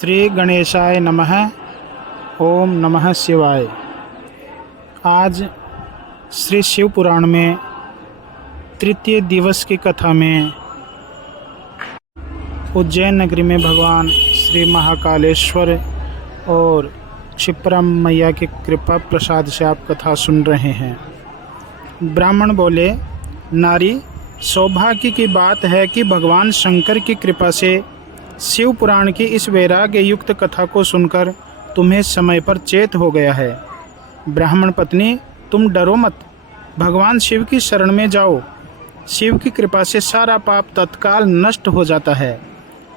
श्री गणेशाय नमः। ओम नमः शिवाय। आज श्री शिव पुराण में तृतीय दिवस की कथा में उज्जैन नगरी में भगवान श्री महाकालेश्वर और क्षिप्रा मैया की कृपा प्रसाद से आप कथा सुन रहे हैं। ब्राह्मण बोले, नारी, सौभाग्य की बात है कि भगवान शंकर की कृपा से शिव पुराण की इस वैराग्य युक्त कथा को सुनकर तुम्हें समय पर चेत हो गया है। ब्राह्मण पत्नी, तुम डरो मत, भगवान शिव की शरण में जाओ। शिव की कृपा से सारा पाप तत्काल नष्ट हो जाता है।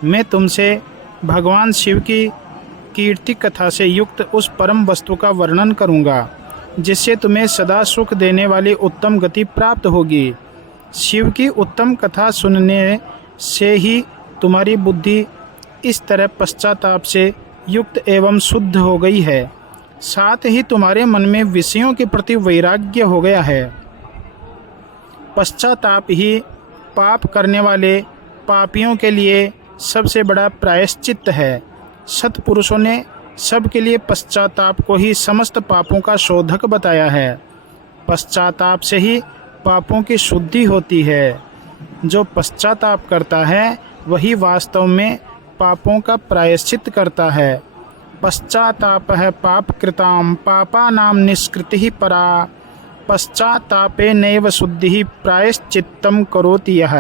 मैं तुमसे भगवान शिव की कीर्ति कथा से युक्त उस परम वस्तु का वर्णन करूँगा जिससे तुम्हें सदा सुख देने वाली उत्तम गति प्राप्त होगी। शिव की उत्तम कथा सुनने से ही तुम्हारी बुद्धि इस तरह पश्चाताप से युक्त एवं शुद्ध हो गई है, साथ ही तुम्हारे मन में विषयों के प्रति वैराग्य हो गया है। पश्चाताप ही पाप करने वाले पापियों के लिए सबसे बड़ा प्रायश्चित्त है। सत्पुरुषों ने सबके लिए पश्चाताप को ही समस्त पापों का शोधक बताया है। पश्चाताप से ही पापों की शुद्धि होती है। जो पश्चाताप करता है वही वास्तव में पापों का प्रायश्चित करता है। पश्चाताप है पाप कृताम पापानाम निष्कृति परा, पश्चातापे नैव शुद्धि प्रायश्चित्तम करोति यः।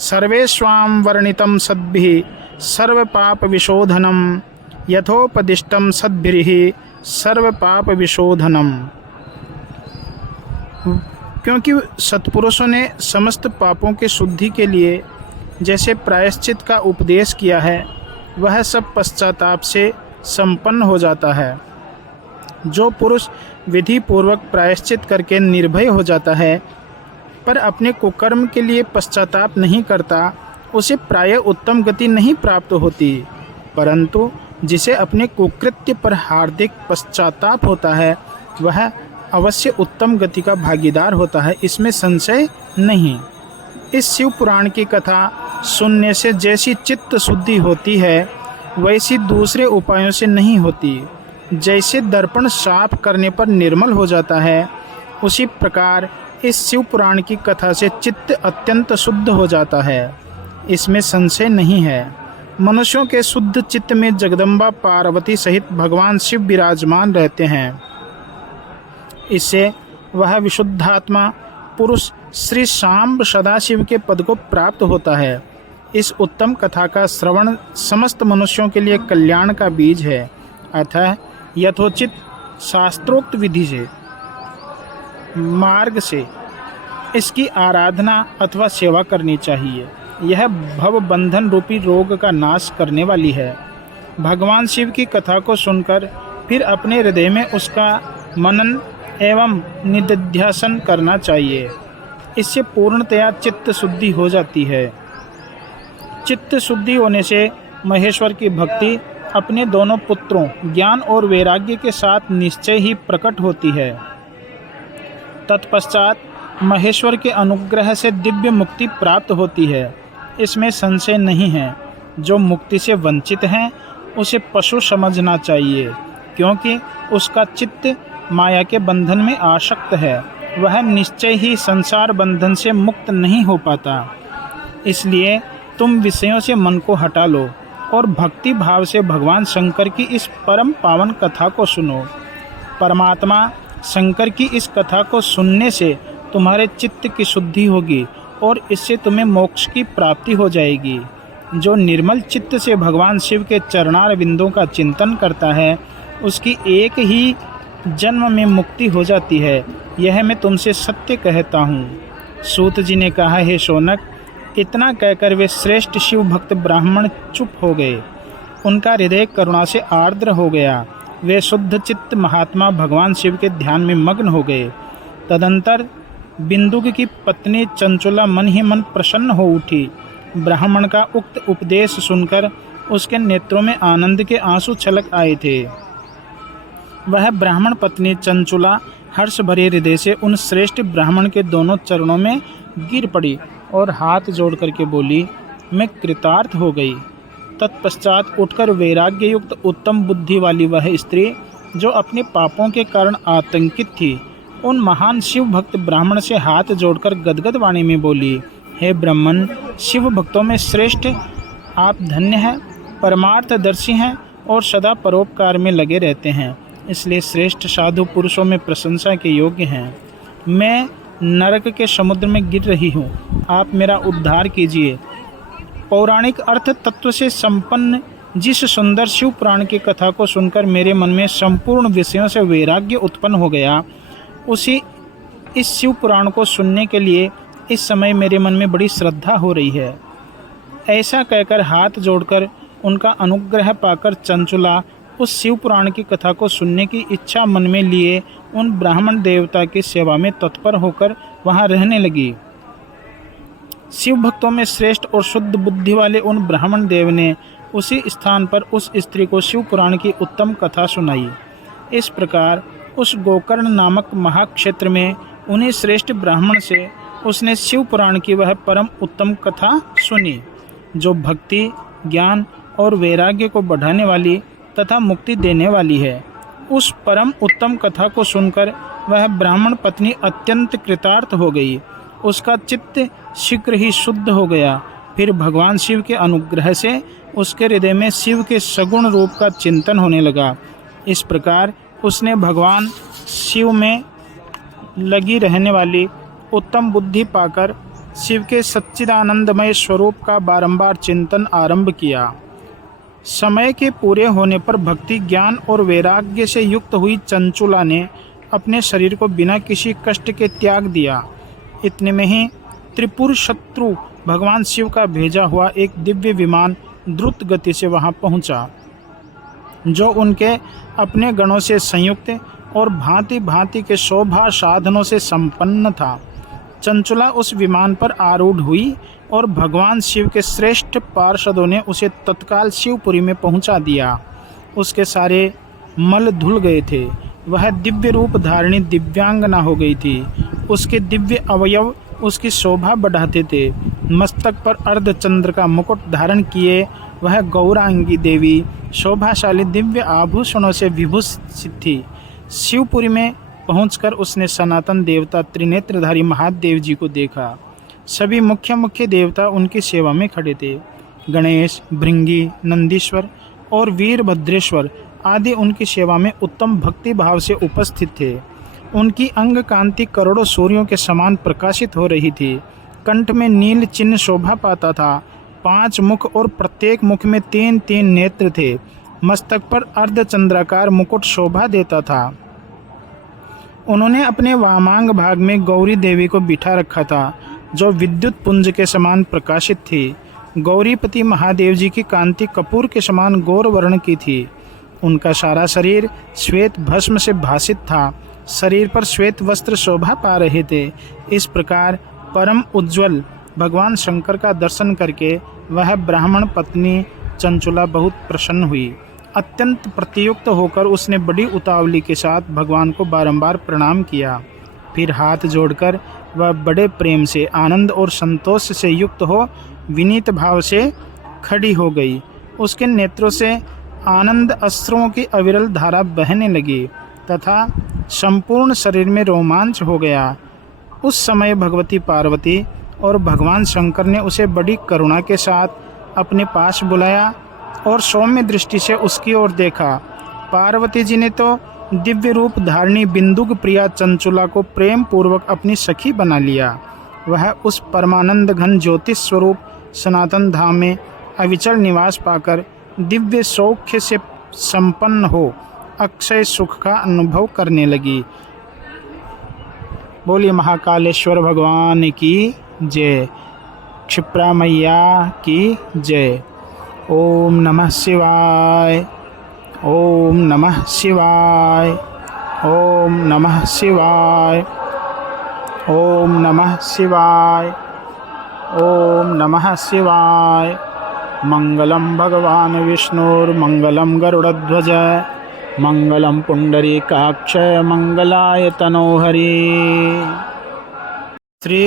सर्वेष्वां वर्णितं सद्भिः सर्व पाप विशोधनम, यथोपदिष्टं सद्भिः सर्व पाप विशोधनम। क्योंकि सत्पुरुषों ने समस्त पापों की शुद्धि के लिए जैसे प्रायश्चित का उपदेश किया है, वह सब पश्चाताप से संपन्न हो जाता है। जो पुरुष विधि पूर्वक प्रायश्चित करके निर्भय हो जाता है पर अपने कुकर्म के लिए पश्चाताप नहीं करता, उसे प्रायः उत्तम गति नहीं प्राप्त होती। परंतु जिसे अपने कुकृत्य पर हार्दिक पश्चाताप होता है, वह अवश्य उत्तम गति का भागीदार होता है, इसमें संशय नहीं। इस शिव पुराण की कथा सुनने से जैसी चित्त शुद्धि होती है, वैसी दूसरे उपायों से नहीं होती। जैसे दर्पण साफ करने पर निर्मल हो जाता है, उसी प्रकार इस शिव पुराण की कथा से चित्त अत्यंत शुद्ध हो जाता है, इसमें संशय नहीं है। मनुष्यों के शुद्ध चित्त में जगदम्बा पार्वती सहित भगवान शिव विराजमान रहते हैं। इससे वह विशुद्धात्मा पुरुष श्री शाम्ब सदाशिव के पद को प्राप्त होता है। इस उत्तम कथा का श्रवण समस्त मनुष्यों के लिए कल्याण का बीज है। अतः यथोचित शास्त्रोक्त विधि से मार्ग से इसकी आराधना अथवा सेवा करनी चाहिए। यह भव बंधन रूपी रोग का नाश करने वाली है। भगवान शिव की कथा को सुनकर फिर अपने हृदय में उसका मनन एवं निधिध्यासन करना चाहिए। इससे पूर्णतया चित्त शुद्धि हो जाती है। चित्त शुद्धि होने से महेश्वर की भक्ति अपने दोनों पुत्रों ज्ञान और वैराग्य के साथ निश्चय ही प्रकट होती है। तत्पश्चात महेश्वर के अनुग्रह से दिव्य मुक्ति प्राप्त होती है, इसमें संशय नहीं है। जो मुक्ति से वंचित हैं उसे पशु समझना चाहिए, क्योंकि उसका चित्त माया के बंधन में आसक्त है। वह निश्चय ही संसार बंधन से मुक्त नहीं हो पाता। इसलिए तुम विषयों से मन को हटा लो और भक्ति भाव से भगवान शंकर की इस परम पावन कथा को सुनो। परमात्मा शंकर की इस कथा को सुनने से तुम्हारे चित्त की शुद्धि होगी और इससे तुम्हें मोक्ष की प्राप्ति हो जाएगी। जो निर्मल चित्त से भगवान शिव के चरणार बिंदों का चिंतन करता है, उसकी एक ही जन्म में मुक्ति हो जाती है। यह मैं तुमसे सत्य कहता हूँ। सूत जी ने कहा, हे शौनक, इतना कहकर वे श्रेष्ठ शिव भक्त ब्राह्मण चुप हो गए। उनका हृदय करुणा से आर्द्र हो गया। वे शुद्ध चित्त महात्मा भगवान शिव के ध्यान में मग्न हो गए। तदंतर बिंदुक की पत्नी चंचुला मन ही मन प्रसन्न हो उठी। ब्राह्मण का उक्त उपदेश सुनकर उसके नेत्रों में आनंद के आंसू छलक आए थे। वह ब्राह्मण पत्नी चंचुला हर्ष भरे हृदय से उन श्रेष्ठ ब्राह्मण के दोनों चरणों में गिर पड़ी और हाथ जोड़ करके बोली, मैं कृतार्थ हो गई। तत्पश्चात उठकर वैराग्य युक्त उत्तम बुद्धि वाली वह स्त्री जो अपने पापों के कारण आतंकित थी, उन महान शिव भक्त ब्राह्मण से हाथ जोड़कर गदगद वाणी में बोली, हे ब्राह्मण, शिव भक्तों में श्रेष्ठ आप धन्य हैं, परमार्थदर्शी हैं और सदा परोपकार में लगे रहते हैं, इसलिए श्रेष्ठ साधु पुरुषों में प्रशंसा के योग्य हैं। मैं नरक के समुद्र में गिर रही हूँ, आप मेरा उद्धार कीजिए। पौराणिक अर्थ तत्व से संपन्न जिस सुंदर शिव पुराण की कथा को सुनकर मेरे मन में संपूर्ण विषयों से वैराग्य उत्पन्न हो गया, उसी इस शिव पुराण को सुनने के लिए इस समय मेरे मन में बड़ी श्रद्धा हो रही है। ऐसा कहकर हाथ जोड़कर उनका अनुग्रह पाकर चंचुला उस शिव पुराण की कथा को सुनने की इच्छा मन में लिए उन ब्राह्मण देवता की सेवा में तत्पर होकर वहां रहने लगी। शिव भक्तों में श्रेष्ठ और शुद्ध बुद्धि वाले उन ब्राह्मण देव ने उसी स्थान पर उस स्त्री को शिव पुराण की उत्तम कथा सुनाई। इस प्रकार उस गोकर्ण नामक महाक्षेत्र में उन्हीं श्रेष्ठ ब्राह्मण से उसने शिव पुराण की वह परम उत्तम कथा सुनी, जो भक्ति, ज्ञान और वैराग्य को बढ़ाने वाली तथा मुक्ति देने वाली है। उस परम उत्तम कथा को सुनकर वह ब्राह्मण पत्नी अत्यंत कृतार्थ हो गई। उसका चित्त शीघ्र ही शुद्ध हो गया। फिर भगवान शिव के अनुग्रह से उसके हृदय में शिव के सगुण रूप का चिंतन होने लगा। इस प्रकार उसने भगवान शिव में लगी रहने वाली उत्तम बुद्धि पाकर शिव के सच्चिदानंदमय स्वरूप का बारंबार चिंतन आरंभ किया। समय के पूरे होने पर भक्ति, ज्ञान और वैराग्य से युक्त हुई चंचुला ने अपने शरीर को बिना किसी कष्ट के त्याग दिया। इतने में ही त्रिपुर शत्रु भगवान शिव का भेजा हुआ एक दिव्य विमान द्रुत गति से वहां पहुंचा, जो उनके अपने गणों से संयुक्त और भांति भांति के शोभा साधनों से संपन्न था। चंचुला उस विमान पर आरूढ़ हुई और भगवान शिव के श्रेष्ठ पार्षदों ने उसे तत्काल शिवपुरी में पहुंचा दिया। उसके सारे मल धुल गए थे। वह दिव्य रूप धारिणी दिव्यांगना हो गई थी। उसके दिव्य अवयव उसकी शोभा बढ़ाते थे। मस्तक पर अर्धचंद्र का मुकुट धारण किए वह गौरांगी देवी शोभाशाली दिव्य आभूषणों से विभूषित थी। शिवपुरी में पहुंचकर उसने सनातन देवता त्रिनेत्रधारी महादेव जी को देखा। सभी मुख्य देवता उनकी सेवा में खड़े थे। गणेश, भृंगी, नंदीश्वर और वीरभद्रेश्वर आदि उनकी सेवा में उत्तम भक्ति भाव से उपस्थित थे। उनकी अंग कांति करोड़ों सूर्यों के समान प्रकाशित हो रही थी। कंठ में नील चिन्ह शोभा पाता था। 5 मुख और प्रत्येक मुख में 3-3 नेत्र थे। मस्तक पर अर्धचंद्राकार मुकुट शोभा देता था। उन्होंने अपने वामांग भाग में गौरी देवी को बिठा रखा था, जो विद्युत पुंज के समान प्रकाशित थी। गौरीपति महादेव जी की कांति कपूर के समान गौर वर्ण की थी। उनका सारा शरीर श्वेत भस्म से भासित था। शरीर पर श्वेत वस्त्र शोभा पा रहे थे। इस प्रकार परम उज्ज्वल भगवान शंकर का दर्शन करके वह ब्राह्मण पत्नी चंचुला बहुत प्रसन्न हुई। अत्यंत प्रतियुक्त होकर उसने बड़ी उतावली के साथ भगवान को बारंबार प्रणाम किया। फिर हाथ जोड़कर वह बड़े प्रेम से, आनंद और संतोष से युक्त हो विनीत भाव से खड़ी हो गई। उसके नेत्रों से आनंद अश्रुओं की अविरल धारा बहने लगी तथा संपूर्ण शरीर में रोमांच हो गया। उस समय भगवती पार्वती और भगवान शंकर ने उसे बड़ी करुणा के साथ अपने पास बुलाया और सौम्य दृष्टि से उसकी ओर देखा। पार्वती जी ने तो दिव्य रूप धारिणी बिंदुक प्रिया चंचुला को प्रेम पूर्वक अपनी सखी बना लिया। वह उस परमानंद घन ज्योतिष स्वरूप सनातन धाम में अविचल निवास पाकर दिव्य सौख्य से संपन्न हो अक्षय सुख का अनुभव करने लगी। बोलिए महाकालेश्वर भगवान की जय, क्षिप्रा मैया की जय। ओम नमः शिवाय, ओम नमः शिवाय, ओम नमः शिवाय, ओम नमः शिवाय, ओम नमः शिवाय। मंगलम भगवान विष्णुर्मंगलम गरुड़ध्वज मंगलम पुंडरीकाक्ष मंगलाय तनोहरि। श्री